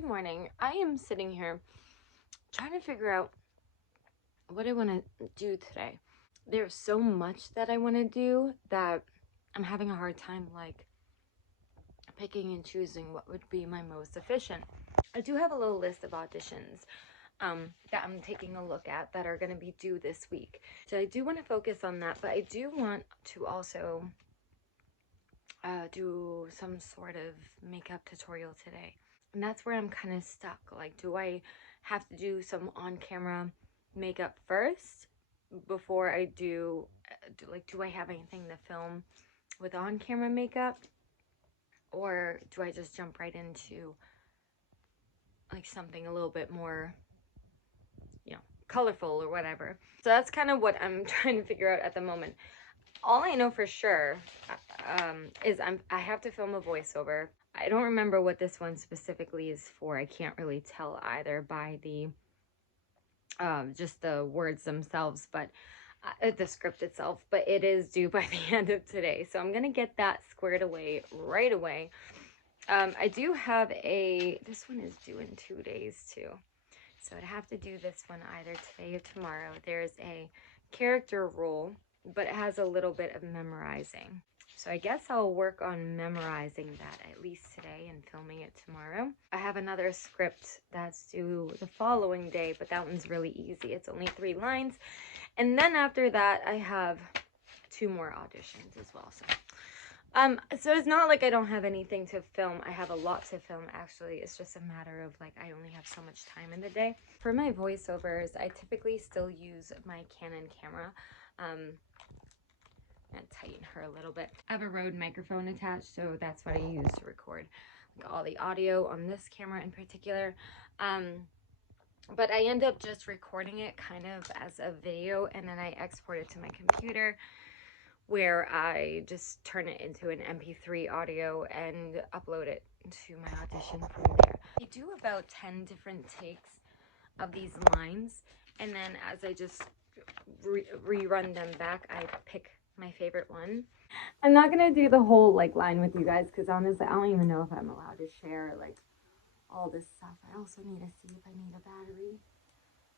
Good morning. I am sitting here trying to figure out what I want to do today. There's so much that I want to do that I'm having a hard time picking and choosing what would be my most efficient. I do have a little list of auditions that I'm taking a look at that are going to be due this week. So I do want to focus on that, but I do want to also do some sort of makeup tutorial today. And that's where I'm kind of stuck. Like, do I have to do some on-camera makeup first before I do I have anything to film with on-camera makeup? Or do I just jump right into like something a little bit more, colorful or whatever? So that's kind of what I'm trying to figure out at the moment. All I know for sure is I have to film a voiceover. I don't remember what this one specifically is for. I can't really tell either by the just the words themselves, but the script itself. But it is due by the end of today, so I'm gonna get that squared away right away. I do have this one is due in 2 days too, so I'd have to do this one either today or tomorrow. There's a character role, but it has a little bit of memorizing. So I guess I'll work on memorizing that at least today and filming it tomorrow. I have another script that's due the following day, but that one's really easy. It's only 3 lines. And then after that, I have 2 more auditions as well. So it's not like I don't have anything to film. I have a lot to film, actually. It's just a matter of I only have so much time in the day. For my voiceovers, I typically still use my Canon camera. I'm gonna tighten her a little bit. I have a Rode microphone attached, so that's what I use to record all the audio on this camera in particular. But I end up just recording it kind of as a video, and then I export it to my computer, where I just turn it into an MP3 audio and upload it to my audition from there. I do about 10 different takes of these lines, and then as I just rerun them back, I pick my favorite one. I'm not gonna do the whole line with you guys, because honestly I don't even know if I'm allowed to share all this stuff. I also need to see if I need a battery.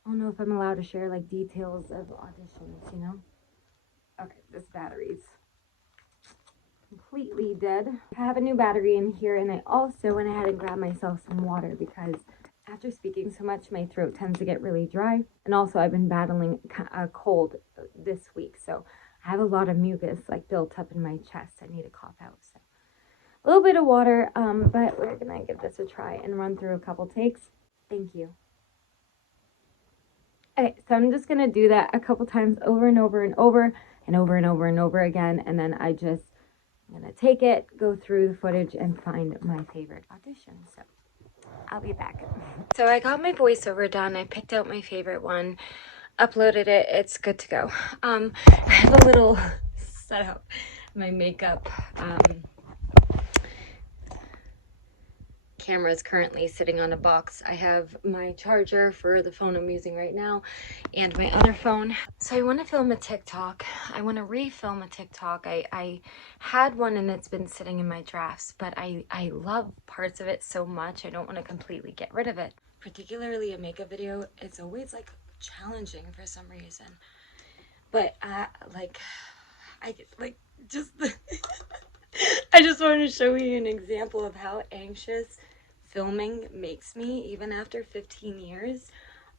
I don't know if I'm allowed to share details of auditions, Okay, this battery's completely dead. I have a new battery in here, and I also went ahead and grabbed myself some water because after speaking so much, my throat tends to get really dry. And also I've been battling a cold this week, so I have a lot of mucus built up in my chest. I need to cough out, so a little bit of water, but we're gonna give this a try and run through a couple takes. Thank you. Okay, so I'm just gonna do that a couple times over and over and over and over and over and over again, and then I'm gonna take it, go through the footage, and find my favorite audition. So I'll be back. So I got my voiceover done. I picked out my favorite one, uploaded it. It's good to go. I have a little setup. My makeup camera is currently sitting on a box. I have my charger for the phone I'm using right now and my other phone. So I want to film a TikTok. I want to refilm a TikTok. I had one and it's been sitting in my drafts, but I love parts of it so much I don't want to completely get rid of it. Particularly a makeup video, it's always challenging for some reason. But I just want to show you an example of how anxious filming makes me even after 15 years.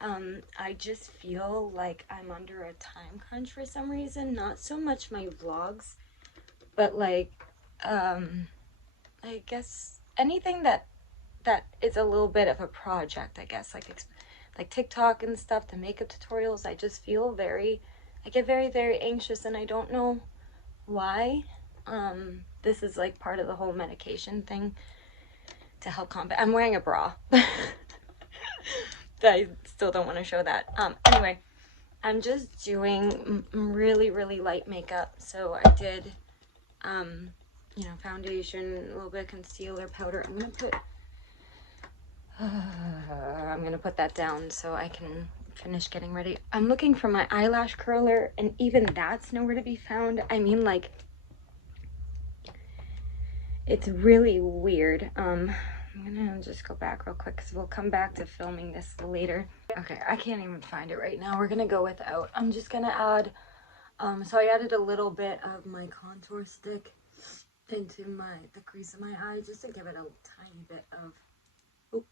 I just feel like I'm under a time crunch for some reason. Not so much my vlogs, but I guess anything that is a little bit of a project, I guess, like TikTok and stuff, the makeup tutorials. I just feel I get very, very anxious, and I don't know why. This is part of the whole medication thing to help combat. I'm wearing a bra. I still don't want to show that. Anyway, I'm just doing really, really light makeup. So I did, foundation, a little bit of concealer, powder. I'm gonna put that down so I can finish getting ready. I'm looking for my eyelash curler, and even that's nowhere to be found. I mean, it's really weird. I'm gonna just go back real quick because we'll come back to filming this later. Okay, I can't even find it right now. We're gonna go without. I'm just gonna add, so I added a little bit of my contour stick into the crease of my eye just to give it a tiny bit of, oop,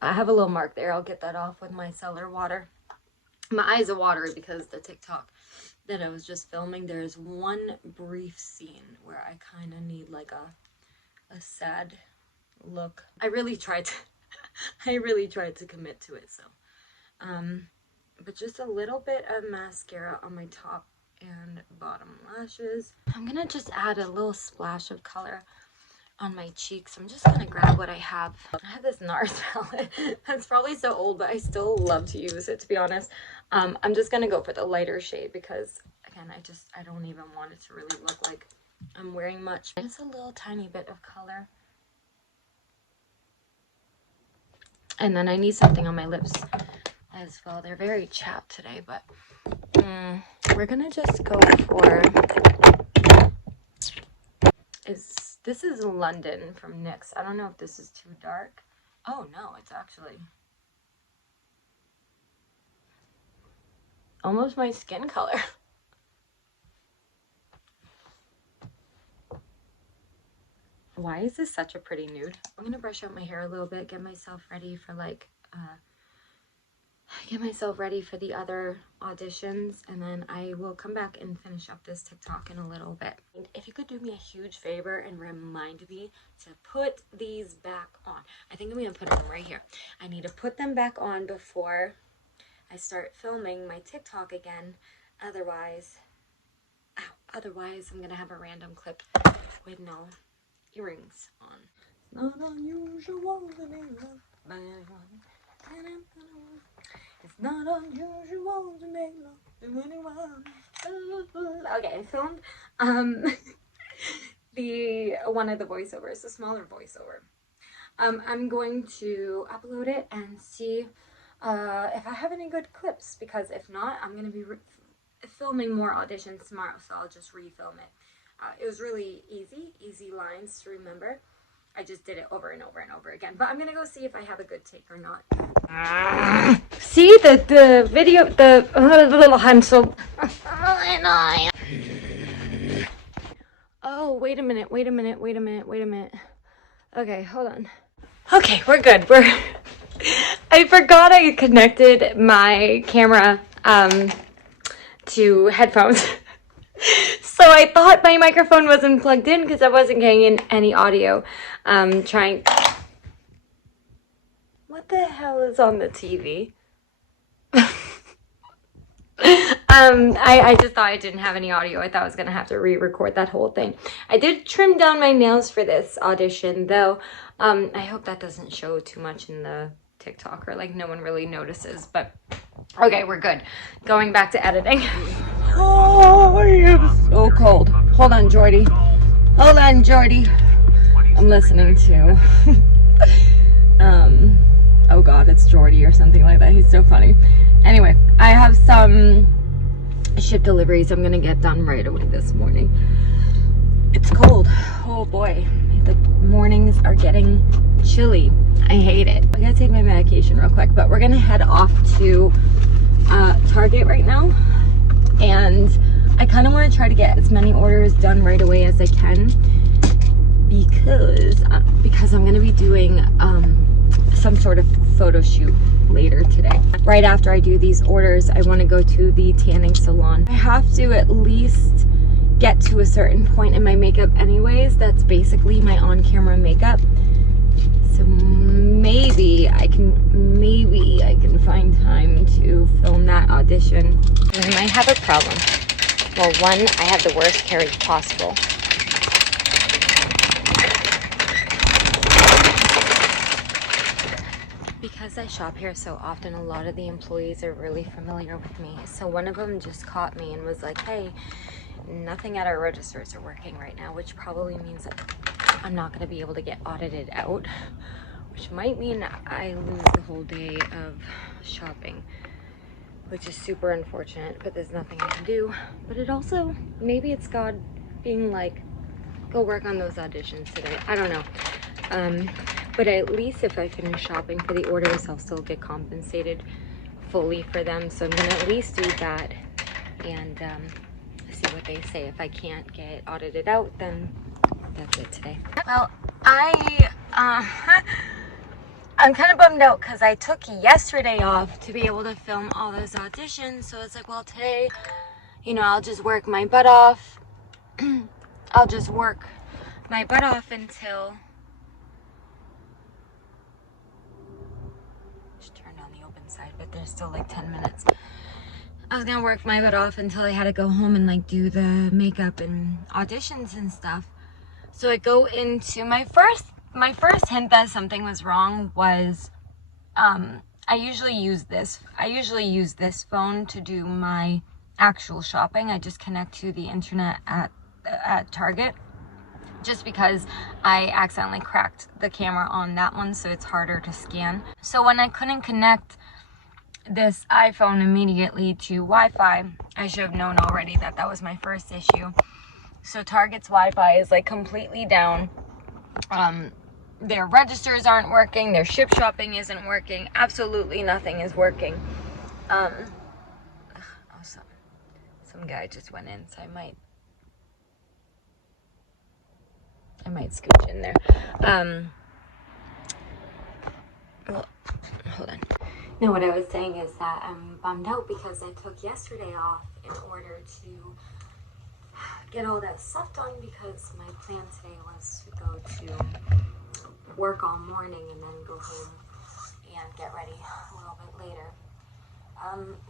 I have a little mark there. I'll get that off with my cellar water. My eyes are watery because the TikTok that I was just filming, there's one brief scene where I kind of need like a sad look. I really tried to commit to it, so but just a little bit of mascara on my top and bottom lashes. I'm gonna just add a little splash of color on my cheeks. I'm just gonna grab what I have. I have this NARS palette that's probably so old, but I still love to use it, to be honest. I'm just gonna go for the lighter shade because again, I don't even want it to really look like I'm wearing much. Just a little tiny bit of color. And then I need something on my lips as well. They're very chapped today, but we're gonna just go for, this is London from NYX. I don't know if this is too dark. Oh no, it's actually almost my skin color. Why is this such a pretty nude? I'm gonna brush out my hair a little bit, get myself ready for the other auditions, and then I will come back and finish up this TikTok in a little bit. If you could do me a huge favor and remind me to put these back on. I think I'm gonna put them right here. I need to put them back on before I start filming my TikTok again. Otherwise I'm gonna have a random clip with no earrings on. Not unusual to make love by anyone. It's not unusual to make love to anyone. Okay, I filmed one of the voiceovers, the smaller voiceover. I'm going to upload it and see if I have any good clips, because if not, I'm going to be filming more auditions tomorrow, so I'll just refilm it. It was really easy lines to remember. I just did it over and over and over again, but I'm going to go see if I have a good take or not. See the video, I'm so, oh, wait a minute. Okay, hold on. Okay, we're good. I forgot I connected my camera to headphones. So I thought my microphone wasn't plugged in because I wasn't getting in any audio. What the hell is on the TV? I just thought I didn't have any audio. I thought I was gonna have to re-record that whole thing. I did trim down my nails for this audition though. I hope that doesn't show too much in the TikTok, or like no one really notices, but okay, we're good. Going back to editing. Oh, it's so cold. Hold on, Jordy. I'm listening to oh god, it's Jordy or something like that. He's so funny. Anyway, I have some ship deliveries I'm gonna get done right away this morning. It's cold. Oh boy, the mornings are getting chilly. I hate it. I gotta take my medication real quick, but we're gonna head off to Target right now, and I kind of want to try to get as many orders done right away as I can, because I'm gonna be doing some sort of photo shoot later today. Right after I do these orders, I want to go to the tanning salon. I have to at least get to a certain point in my makeup anyways. That's basically my on-camera makeup. So maybe I can find time to film that audition. And I might have a problem. Well, one, I have the worst carriage possible. Because I shop here so often, a lot of the employees are really familiar with me. So one of them just caught me and was like, hey, nothing at our registers are working right now, which probably means that I'm not going to be able to get audited out, which might mean I lose the whole day of shopping. which is super unfortunate, but there's nothing I can do. But it also, maybe it's God being like, go work on those auditions today. I don't know. But at least if I finish shopping for the orders, I'll still get compensated fully for them. So I'm gonna at least do that and see what they say. If I can't get audited out, then that's it today. Well, I'm kind of bummed out because I took yesterday off to be able to film all those auditions. So it's like, well, today, you know, I'll just work my butt off. I'll just work my butt off until... Just turned on the open side, but there's still like 10 minutes. I was gonna work my butt off until I had to go home and like do the makeup and auditions and stuff. So I go into my first hint that something was wrong was I usually use this phone to do my actual shopping. I just connect to the internet at Target, just because I accidentally cracked the camera on that one, so it's harder to scan. So when I couldn't connect this iPhone immediately to Wi-Fi, I should have known already that that was my first issue. So Target's Wi-Fi is like completely down. Their registers aren't working, their ship shopping isn't working, absolutely nothing is working. Some guy just went in, so I might scooch in there. Well, hold on. No, what I was saying is that I'm bummed out because I took yesterday off in order to get all that stuff done, because my plan today was to go to work all morning and then go home and get ready a little bit later.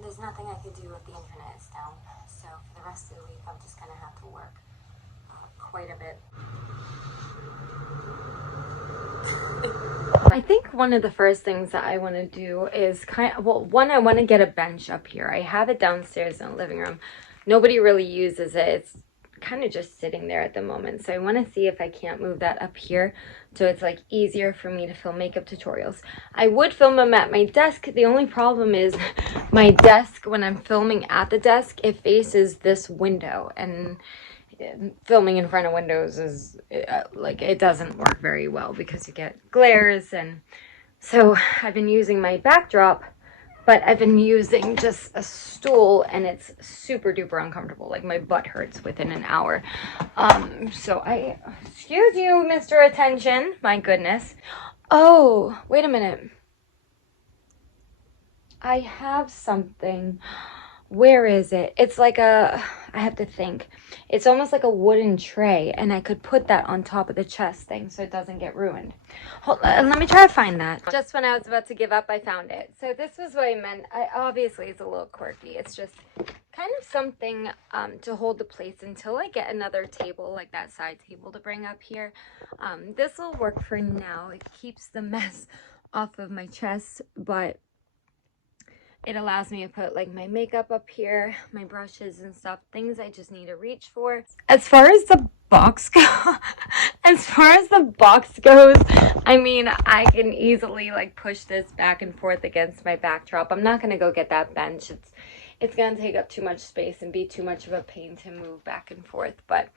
There's nothing I could do if the internet is down, so for the rest of the week I'm just gonna have to work quite a bit. I think one of the first things that I want to do is I want to get a bench up here. I have it downstairs in the living room. Nobody really uses it. It's kind of just sitting there at the moment. So I want to see if I can't move that up here so it's like easier for me to film makeup tutorials. I would film them at my desk. The only problem is my desk, when I'm filming at the desk, it faces this window, and filming in front of windows is like, it doesn't work very well because you get glares. And so I've been using my backdrop, but I've been using just a stool, and it's super duper uncomfortable. Like, my butt hurts within an hour. So excuse you, Mr. Attention. My goodness. Oh, wait a minute. I have something. Where is it? It's like I have to think. It's almost like a wooden tray, and I could put that on top of the chest thing so it doesn't get ruined. Hold on, let me try to find that. Just when I was about to give up, I found it. So this was what I meant. Obviously, it's a little quirky. It's just kind of something to hold the plates until I get another table, like that side table, to bring up here. This will work for now. It keeps the mess off of my chest, but it allows me to put like my makeup up here, my brushes and stuff, things I just need to reach for. As far as the box goes, I mean, I can easily like push this back and forth against my backdrop. I'm not gonna go get that bench. It's gonna take up too much space and be too much of a pain to move back and forth. But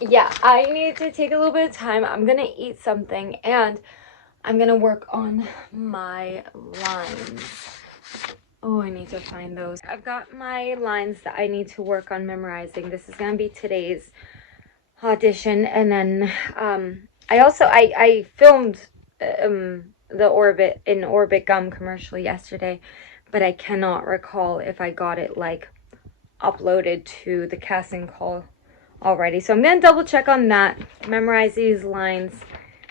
yeah, I need to take a little bit of time. I'm gonna eat something and I'm gonna work on my lines. Oh, I need to find those. I've got my lines that I need to work on memorizing. This is gonna be today's audition, and then I filmed the Orbit gum commercial yesterday, but I cannot recall if I got it like uploaded to the casting call already. So I'm gonna double check on that, memorize these lines,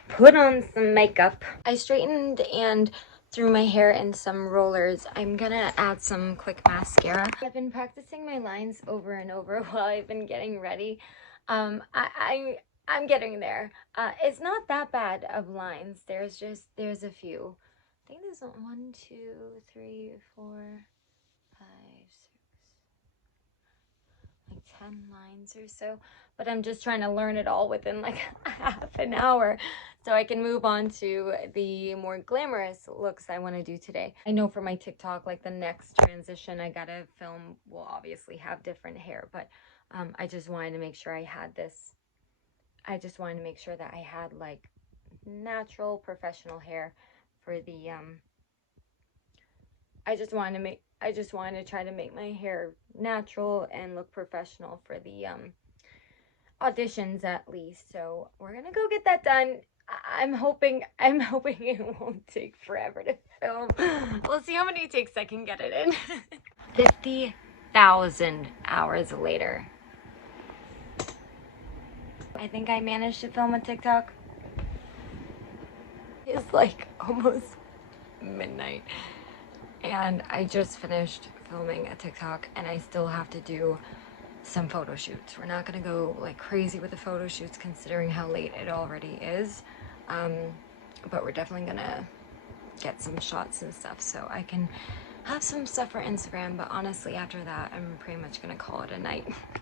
put on some makeup. I straightened and threw my hair in some rollers. I'm gonna add some quick mascara. I've been practicing my lines over and over while I've been getting ready. I'm getting there. It's not that bad of lines. There's a few. I think there's 1, 2, 3, 4, 5, 6, like 10 lines or so. But I'm just trying to learn it all within like half an hour. so I can move on to the more glamorous looks I want to do today. I know for my TikTok, like the next transition I gotta film will obviously have different hair, but I just wanted to make sure I had this. I just wanted to make sure that I had like natural professional hair for the I just wanted to try to make my hair natural and look professional for the auditions at least. So we're gonna go get that done. I'm hoping it won't take forever to film. We'll see how many takes I can get it in. 50,000 hours later. I think I managed to film a TikTok. It's like almost midnight and I just finished filming a TikTok and I still have to do some photo shoots. We're not gonna go like crazy with the photo shoots considering how late it already is, but we're definitely gonna get some shots and stuff so I can have some stuff for Instagram. But honestly, after that, I'm pretty much gonna call it a night.